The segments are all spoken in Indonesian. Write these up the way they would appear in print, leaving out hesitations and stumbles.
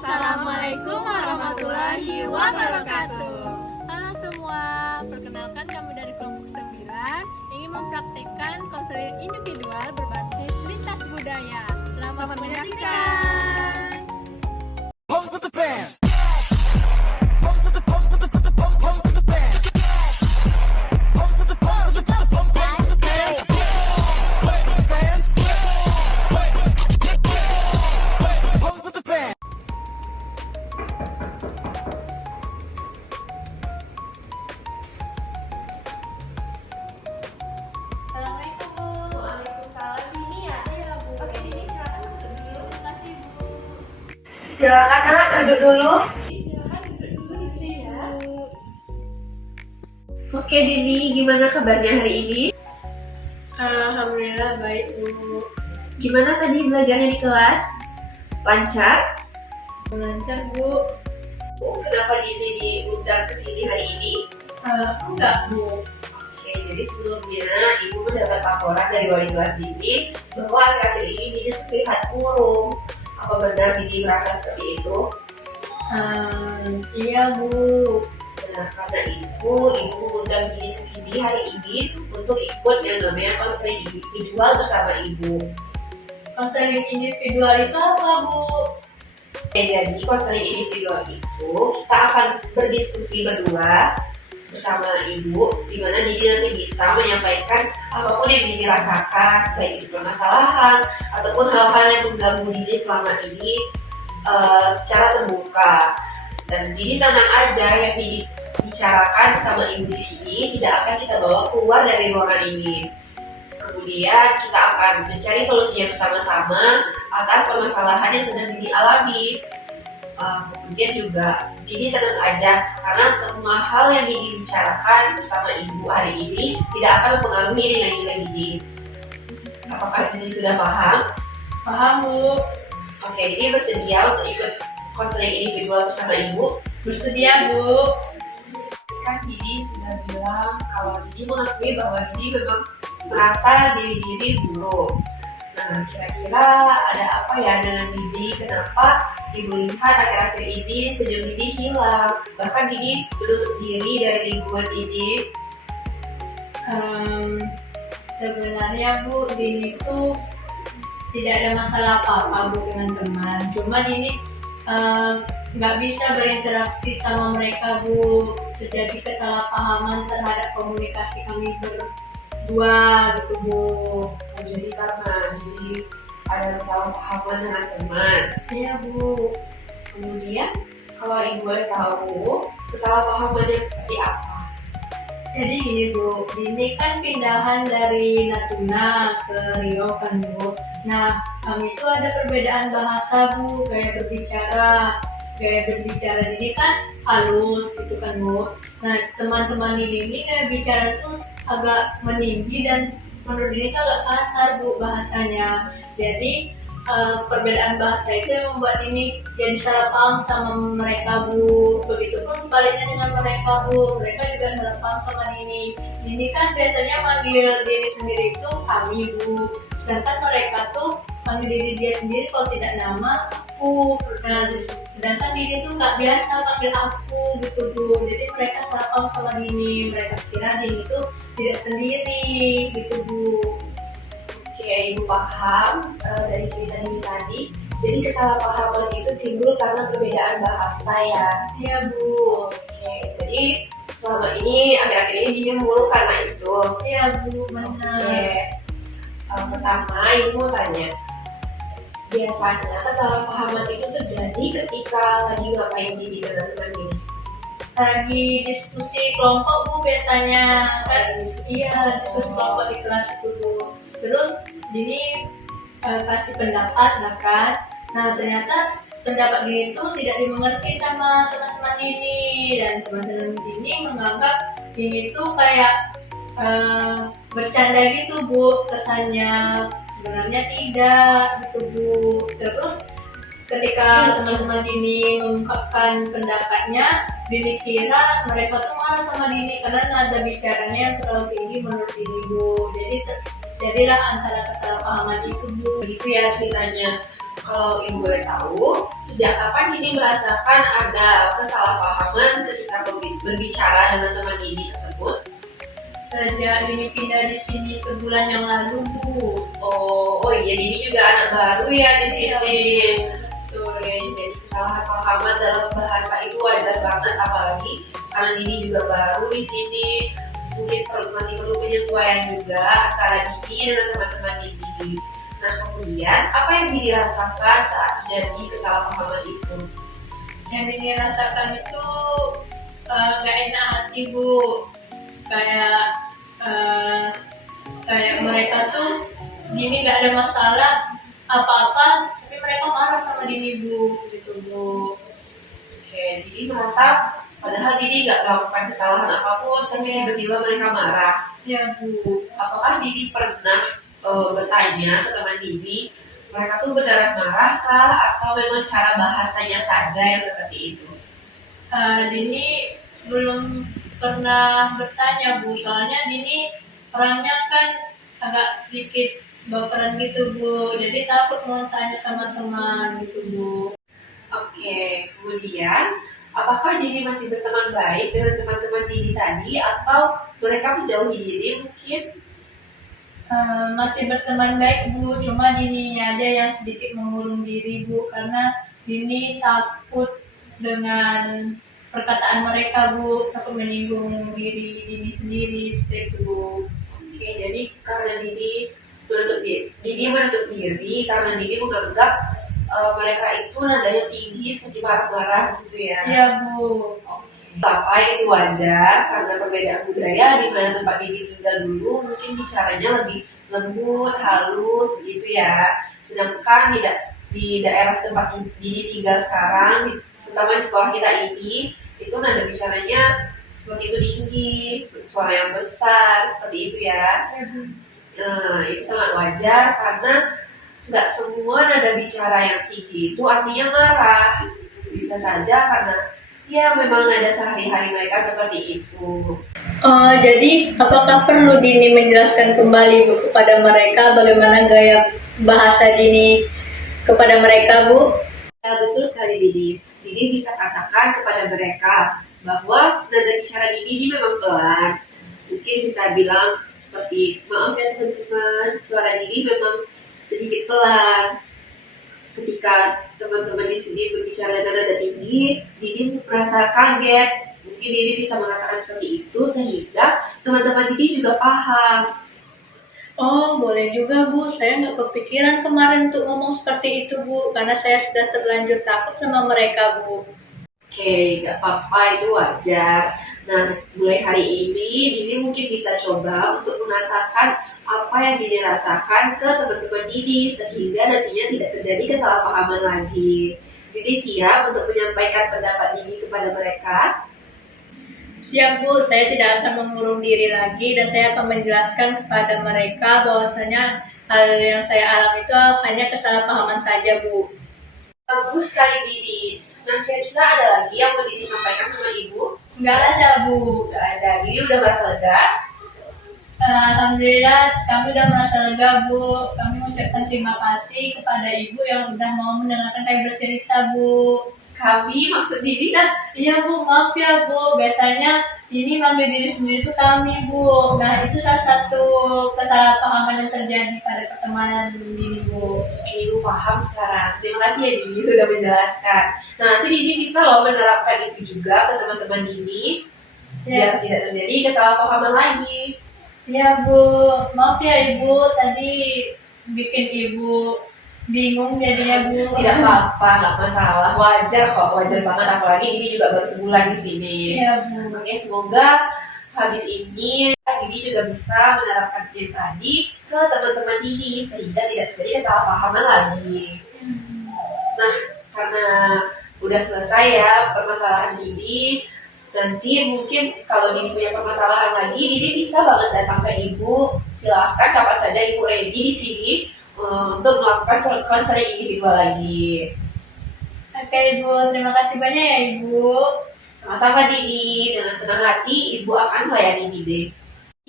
Assalamualaikum warahmatullahi wabarakatuh. Halo semua, perkenalkan kami dari kelompok 9 ingin mempraktekkan konseling individual berbasis lintas budaya. Selamat menyaksikan. Pose with the bands. Pose with the pose with the pose with the pose pose with the bands. Pose with the pose with the pose pose pose with the bands. Pose with the bands. Pose with the bands. Assalamualaikum Bu. Waalaikumsalam Dini, ada ya Bu? Oke Dini, silakan masuk dulu. Terima kasih Bu. Silakan Nak, duduk dulu. Silakan duduk dulu di sini ya. Oke Dini, gimana kabarnya hari ini? Alhamdulillah baik Bu. Gimana tadi belajarnya di kelas? Lancar? Lancar Bu. Kenapa Dini diundang ke sini hari ini? Enggak Bu. Oke, jadi sebelumnya Ibu mendapat laporan dari wali kelas Dini bahwa akhir-akhir ini Dini terlihat murung. Apa benar Dini merasa seperti itu? Iya Bu. Nah, karena itu Ibu mengundang Dini ke sini hari ini untuk ikut yang namanya konseling individual bersama Ibu. Konseling individual itu apa Bu? Jadi konseling individual itu kita akan berdiskusi berdua bersama Ibu, di mana Dini nanti bisa menyampaikan apapun yang Dini rasakan, baik itu permasalahan ataupun hal-hal yang mengganggu Dini selama ini secara terbuka. Dan Dini tenang aja, yang Dini bicarakan sama Ibu di sini tidak akan kita bawa keluar dari ruangan ini. Kemudian kita akan mencari solusinya bersama-sama atas permasalahan yang sedang Dini alami. Kemudian juga Dini tenang aja karena semua hal yang Dini bicarakan bersama Ibu hari ini tidak akan mempengaruhi nilai-nilai Dini. Apakah Dini sudah paham? Paham Bu. Oke, Dini bersedia untuk ikut konseling individual bersama Ibu? Bersedia Bu. Kan Dini sudah bilang kalau Dini mengakui bahwa Dini memang merasa diri buruk. Nah, kira-kira ada apa ya dengan Dini? Kenapa Ibu lihat akhir-akhir ini senyum Dini hilang? Bahkan Dini menutup diri dari lingkungan Dini. Sebenarnya Bu, Dini tuh tidak ada masalah apa-apa Bu dengan teman. Cuma Dini nggak bisa berinteraksi sama mereka Bu. Terjadi kesalahpahaman terhadap komunikasi kami berdua gitu Bu. Jadi karena Dini ada kesalahpahaman dengan teman. Iya Bu. Kemudian kalau Ibu boleh tahu kesalahpahamannya seperti apa? Jadi gini Bu, Dini kan pindahan dari Natuna ke Riau kan Bu. Nah, kami itu ada perbedaan bahasa Bu, gaya berbicara. Gaya berbicara Dini kan halus gitu kan Bu. Nah, teman-teman Dini ini gaya bicara tuh agak meninggi dan menurut Dini itu agak kasar Bu bahasanya. Jadi perbedaan bahasa itu yang membuat Dini jadi salah paham sama mereka Bu. Begitupun sebaliknya dengan mereka Bu, mereka juga salah paham sama Dini. Dini kan biasanya manggil diri sendiri itu kami Bu, sedangkan mereka tuh panggil diri dia sendiri kalau tidak nama aku. Nah, sedangkan Dini tuh nggak biasa panggil aku gitu Bu. Jadi mereka salah paham sama Dini, mereka kira Dini tuh tidak sendiri gitu Bu. Oke, Ibu paham dari cerita Dini tadi. Jadi kesalahpahaman itu timbul karena perbedaan bahasa ya. Iya Bu. Oke, jadi selama ini akhir-akhir ini Dini mulu karena itu. Iya Bu, benar. Oke, pertama Ibu mau tanya, biasanya kesalahpahaman itu terjadi ketika lagi ngapain Dini dengan teman Dini? Lagi diskusi kelompok Bu biasanya kan. Diskusi Diskusi kelompok di kelas itu Bu. Terus Dini kasih pendapat lah kan. Nah ternyata pendapat Dini itu tidak dimengerti sama teman-teman Dini, dan teman-teman Dini menganggap Dini itu kayak bercanda gitu Bu kesannya. Sebenarnya tidak gitu Bu. Terus ketika teman-teman Dini mengungkapkan pendapatnya, Dini kira mereka tuh marah sama Dini karena nada bicaranya yang terlalu tinggi menurut Dini Bu. Jadi jadilah antara kesalahpahaman itu Bu. Begitu ya ceritanya. Kalau Ibu boleh tahu, sejak kapan Didi merasakan ada kesalahpahaman ketika berbicara dengan teman Didi tersebut? Sejak ini pindah di sini sebulan yang lalu, Bu. Oh iya, Didi juga anak baru ya di sini. Betul. Jadi kesalahpahaman dalam bahasa itu wajar banget, apalagi karena Didi juga baru di sini. Mungkin masih perlu penyesuaian juga antara Didi dengan teman-teman Didi. Nah, kemudian apa yang Didi rasakan saat terjadi kesalahpahaman itu? Yang Dini rasakan itu nggak enak hati, Bu. Kayak mereka tuh Dini nggak ada masalah apa-apa, tapi mereka marah sama Dini, Bu, gitu, Bu. Oke, Didi merasa padahal Didi nggak melakukan kesalahan apapun, tapi tiba-tiba mereka marah. Ya, Bu. Apakah Didi pernah bertanya ke teman Didi, mereka tuh beneran marah kah atau memang cara bahasanya saja yang seperti itu? Dini belum pernah bertanya, Bu, soalnya Dini orangnya kan agak sedikit baperan gitu, Bu, jadi takut mau tanya sama teman gitu, Bu. Oke, kemudian apakah Didi masih berteman baik dengan teman-teman Didi tadi atau mereka menjauhi Didi mungkin? Masih berteman baik, Bu, cuma Dininya aja yang sedikit mengurung diri, Bu, karena Dini takut dengan perkataan mereka, Bu, takut menyinggung diri Dini sendiri, seperti itu, Bu. Oke, jadi karena Didi menutup diri karena Didi menganggap mereka itu nadanya tinggi seperti marah-marah gitu ya. Iya, Bu. Apa itu wajar karena perbedaan budaya di mana tempat Didi tinggal dulu mungkin bicaranya lebih lembut, halus begitu ya. Sedangkan di daerah tempat Didi tinggal sekarang, terutama di sekolah kita ini, itu nada bicaranya seperti meninggi, suara yang besar seperti itu ya. Itu sangat wajar karena nggak semua nada bicara yang tinggi itu artinya marah. Bisa saja karena ya memang nada sehari-hari mereka seperti itu. Jadi apakah perlu Dini menjelaskan kembali, Bu, kepada mereka bagaimana gaya bahasa Dini kepada mereka, Bu? Ya, betul sekali Didi. Didi bisa katakan kepada mereka bahwa nada bicara Didi memang pelan. Mungkin bisa bilang seperti, maaf ya teman-teman, suara Didi memang sedikit pelan. Ketika teman-teman di sini berbicara dengan nada tinggi, Didi merasa kaget. Mungkin Didi bisa mengatakan seperti itu sehingga teman-teman Didi juga paham. Oh, boleh juga, Bu. Saya nggak kepikiran kemarin untuk ngomong seperti itu, Bu, karena saya sudah terlanjur takut sama mereka, Bu. Oke, nggak apa-apa, itu wajar. Nah, mulai hari ini Didi mungkin bisa coba untuk mengatakan apa yang Didi rasakan ke teman-teman Didi sehingga nantinya tidak terjadi kesalahpahaman lagi. Didi siap untuk menyampaikan pendapat Didi kepada mereka. Siap, Bu, saya tidak akan mengurung diri lagi dan saya akan menjelaskan kepada mereka bahwasanya hal yang saya alami itu hanya kesalahpahaman saja, Bu. Bagus sekali Didi. Nah, kira-kira ada lagi yang mau Didi sampaikan sama Ibu? Nggak ada, Bu. Nggak ada. Didi udah merasa lega. Alhamdulillah, kami udah merasa lega, Bu. Kami mengucapkan terima kasih kepada Ibu yang udah mau mendengarkan kami bercerita, Bu. Kami maksud Didi? Iya, Bu, maaf ya, Bu. Biasanya ini manggil diri sendiri itu kami, Bu. Nah, itu salah satu kesalahpahaman yang terjadi pada pertemanan ini, Bu. Ibu paham sekarang. Terima kasih ya Didi sudah menjelaskan. Nah, nanti Didi bisa loh menerapkan itu juga ke teman-teman Didi biar tidak terjadi kesalahpahaman lagi. Iya, Bu. Maaf ya, Ibu. Tadi bikin Ibu bingung jadinya, Bu. Tidak apa-apa, nggak masalah. Wajar kok, wajar banget. Apalagi ini juga baru sebulan di sini. Iya, Bu. Oke, semoga habis ini Didi juga bisa menerapkan yang tadi ke teman-teman Didi sehingga tidak terjadi kesalahpahaman lagi. Nah, karena udah selesai ya permasalahan Didi, nanti mungkin kalau Didi punya permasalahan lagi, Didi bisa banget datang ke Ibu. Silahkan kapan saja Ibu ready di sini untuk melakukan konseling individual lagi. Oke, Ibu. Terima kasih banyak ya, Ibu. Sama-sama Didi, dengan senang hati Ibu akan melayani Didi.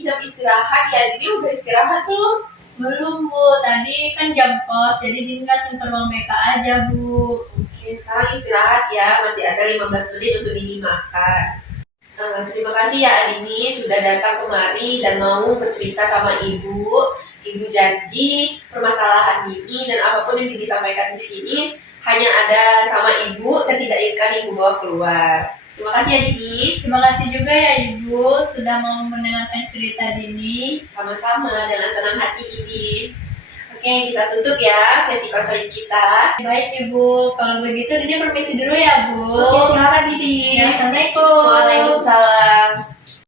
Jam istirahat ya, Didi udah istirahat belum? Belum Bu, tadi kan jam kos, jadi Dini langsung ke ruang BK aja Bu. Oke, sekarang istirahat ya, masih ada 15 menit untuk Dini makan. Terima kasih ya Adini sudah datang kemari dan mau bercerita sama Ibu. Ibu janji permasalahan Dini dan apapun yang disampaikan di sini hanya ada sama Ibu dan tidak akan Ibu bawa keluar. Terima kasih ya Dini. Terima kasih juga ya Ibu sudah mau mendengarkan cerita Dini. Sama-sama dengan senang hati ini. Oke, kita tutup ya sesi konseling kita. Baik Ibu, kalau begitu Dini permisi dulu ya Bu. Oke, silakan Dini. Ya, Assalamualaikum. Waalaikumsalam.